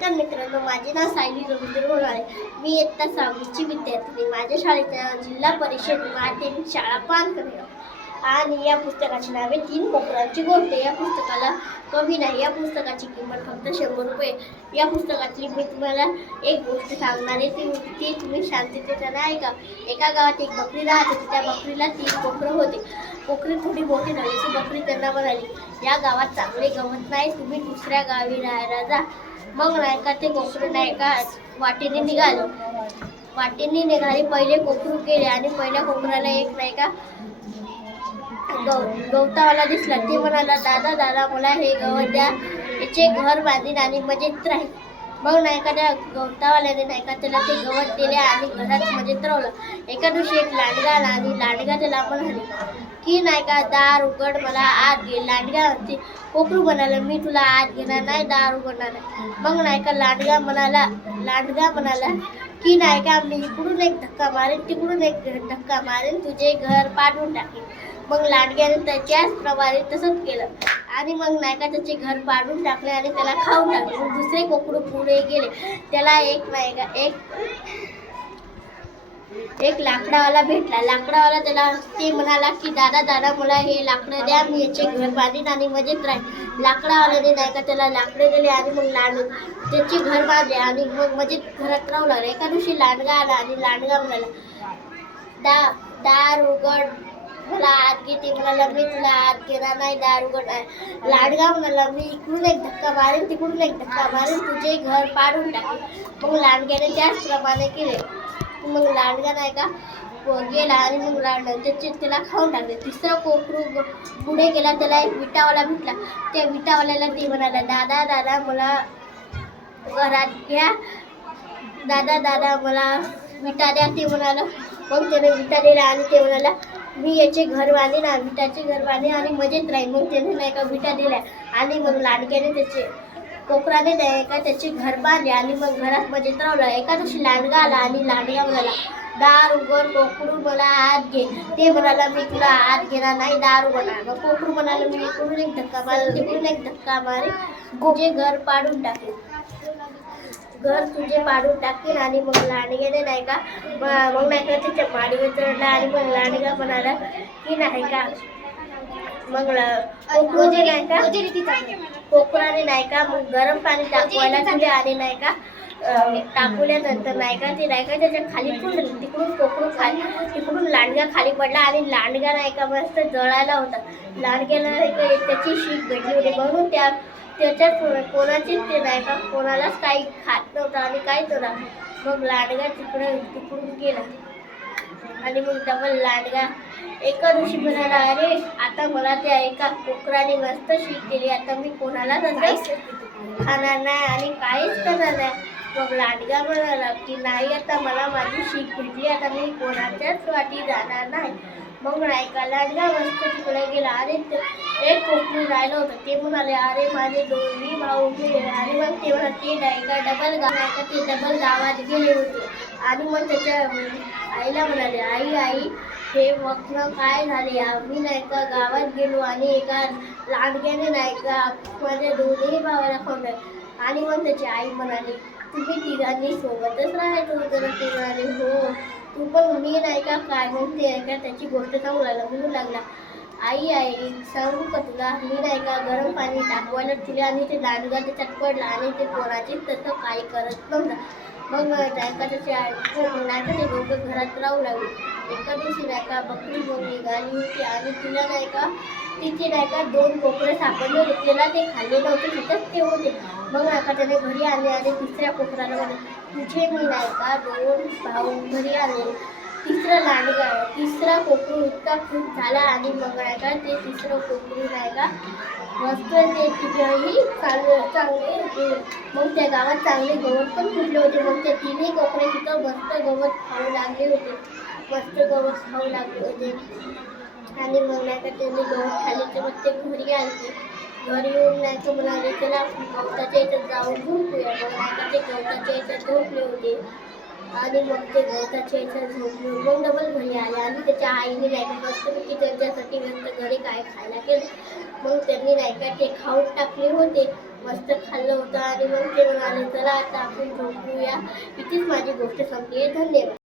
नमस्कार मित्रांनो माझे नाव सायली रवींद्र होणारे मी इयत्ता सहावीची विद्यार्थी माझ्या शाळेच्या जिल्हा परिषद माध्यमिक शाळा पानकरे आणि या पुस्तकाचे नावे तीन कोकरांची गोष्ट. या पुस्तकाला कमी नाही. या पुस्तकाची किंमत फक्त शंभर रुपये. या पुस्तकातली मी तुम्हाला एक गोष्ट सांगणार. आहे ती ती तुम्ही शांततेने ऐका एका गावात एक बकरी राहत होती. त्या बकरीला तीन कोकरं होते. कोकरी थोडी मोठी झाली ती बकरी त्यांना म्हणाली या गावात चांगले गवत नाही. तुम्ही दुसऱ्या गावी राहायला जा. मग नायका ते कोकरू नाही का वाटेने निघाले. वाटेने निघाले पहिले कोकरू केले आणि पहिल्या कोकराला एक नायका गव गवतावाला दिसला. ते म्हणाला दादा दादा मला हे गवत द्या याचे घर बांधीन आणि मजेत राहील मग नायकाने गवतावाल्याने नायका त्याला ते गवत दिले आणि घरात मध्ये तरवलं. एका दिवशी एक लांडगा आला आणि लांडगा त्याला म्हणाले की नायका दार उघड मला आत घे. लांडगा म्हणते कोकरू म्हणाला मी तुला आत घेणार नाही दार उघडणार नाही. मग नायका लांडगा म्हणाला लांडगा म्हणाला की नायका मी इकडून एक धक्का मारेन तिकडून एक धक्का मारेन तुझे घर पाडून टाकेन. मग लांडग्याने त्याच्याच प्रमाणे तसंच केलं. आणि मग नायका त्याचे घर पाडून टाकले आणि त्याला खाऊन टाकले. मग दुसरे कोकडू पुढे गेले. त्याला एक नायका एक एक लाकडावाला भेटला. लाकडावाला त्याला ते म्हणाला की दादा दादा मला हे लाकडं द्या. मी याचे घर बांधीन आणि मजेत राहील लाकडावाल्याने नाही का त्याला लाकडे दिले आणि मग लांडू त्याचे घर बांधले आणि मग मजेत घरात राहू लागले एका दिवशी लांडगा आला आणि लांडगा म्हणाला दा दार उघड. मला आत घेते म्हणाला मी तुला आत घेणार नाही दारुगड उघड नाही लाडगा म्हणाला मी इकडून एक धक्का मारेन तिकडून एक धक्का मारेन तुझे घर पाडून टाकेन. मग लांडग्याने त्याचप्रमाणे केले. मग लांडगा नाही का गेला आणि मग लांड त्याचे त्याला खाऊन टाकले. तिसरा कोकरू पुढे गेला त्याला एक विटावाला भेटला. त्या विटावाल्याला ते म्हणाला दादा दादा मला घरात घ्या. दादा दादा मला विटा द्या. ते म्हणाला. मग त्याने विटा दिला आणि ते म्हणाला मी याचे घर ना विटाचे घर आणि मजेत राहील मग त्याने नाही का विटा दिल्या आणि मग लांडग्याने त्याचे कोकराने नाही का त्याचे घर बांधले आणि मग घरात मजेत रावलं एका दिवशी लांडगा आला आणि लांडगा म्हणाला दार उघड कोकरू मला आत घे. ते म्हणाला मी तुला आत घेणार नाही दार उघडणार मग कोकरू म्हणाला मी इकडून एक धक्का मारेन तिकडून एक धक्का मारे तुझे घर पाडून टाकेल घर तुझे पाडून टाकेल आणि मग लांडग्याने नाही का मग नाही का त्याच्या माडीवर चढला आणि मग लांडगा म्हणाला की नाही का मग कोकरूने नाही का कोकराने नाही का मग गरम पाणी टाकवायला दिले आणि नाही का अं, टाकल्यानंतर नाही का ते नाही का त्याच्याखाली पडलं तिकडून कोकरू खाली तिकडून लांडगा खाली पडला आणि लांडगा नाही का मस्त जळायला होता. लांडग्याला नाही का त्याची शीख भेटली होती. म्हणून त्या त्याच्यात कोणा- कोणाचीच ते नाही का? कोणालाच काही खात नव्हतं आणि काहीच नव्हतं. मग लांडगा तिकडं तिकडून गेला. आणि मग डबल लांडगा एका दिवशी म्हणाला अरे आता मला त्या एका कोकराने मस्त शीख दिली आता मी कोणालाच असं खाणार नाही आणि काहीच करणार नाही. मग लांडगा म्हणाला की नाही आता मला माझी शीख भेटली. आता मी कोणाच्याच वाटी जाणार नाही. मग नाही का मस्त तिकडे गेला. आणि ते- एक कोकणी राहिलं होतं. ते म्हणाले अरे माझे दोन्ही भाऊ गेले. आणि मग ते म्हणा ते नाही डबल गायका ते डबल गावात गेले होते. आणि मग त्याच्या आईला म्हणाले आई आई हे वक्न काय झाले? आम्ही नाही का गावात गेलो आणि एका लांडग्याने नाही का माझ्या दोन्ही भावाला खाऊन आणि मग त्याची आई म्हणाली तुम्ही तिघांनी सोबतच राहायचो तर ते म्हणाले हो. तू पण मी नाही का? काय म्हणते आहे का? त्याची गोष्ट सांगू लागला म्हणू लागला. आई आई सांगू का तुला? मी नाही का गरम पाणी टाकवायला तुला आणि ते दांडगा त्याच्यात पडला आणि ते कोणाचे तसं काही करत नव्हता मग नाही. का त्याची आई नाही का ते दोघं घरात राहू लागले. एका दिवशी नाही का बकरी घेऊन निघाली होती आणि तिला नाही का तिथे नाही का दोन कोकरे सापडले होते. तिला ते खाल्ले नव्हते तिथंच ते होते. मग नाही का त्याने घरी आले आणि तिसऱ्या कोकराला तुझे मी नाही का दोन भाऊ घरी आले तिसरा लांडगा तिसरा कोकरू इतका खूप झाला आणि मग नाही का ते तिसरं कोकरू नाही का? मस्त ते तिघंही चांगले चांगले होते. मग त्या गावात चांगले गवत पण फुटले होते. मग ते तिन्ही कोकरे तिथं मस्त गवत खाऊ लागले होते. मस्त गवत खाऊ लागले होते. आणि मग नाही का त्यांनी गवत खाली तर मग ते घरी आले. घरी येऊन नाही का म्हणाले त्याला गवताच्या इथं जाऊन झोपूया मग गवताच्या याच्यात झोपले होते. आणि मग ते गवताच्या याच्यात झोपले. मग डबल घरी आले. आणि त्याच्या आईने नाही का की त्यांच्यासाठी व्यस्त घरी काय खायला केलं मग त्यांनी नाही ते खाऊन टाकले होते. मस्त खाल्लं होतं. आणि मग ते म्हणाले चला आता आपण झोपूया. इथेच माझी गोष्ट संपली आहे. धन्यवाद.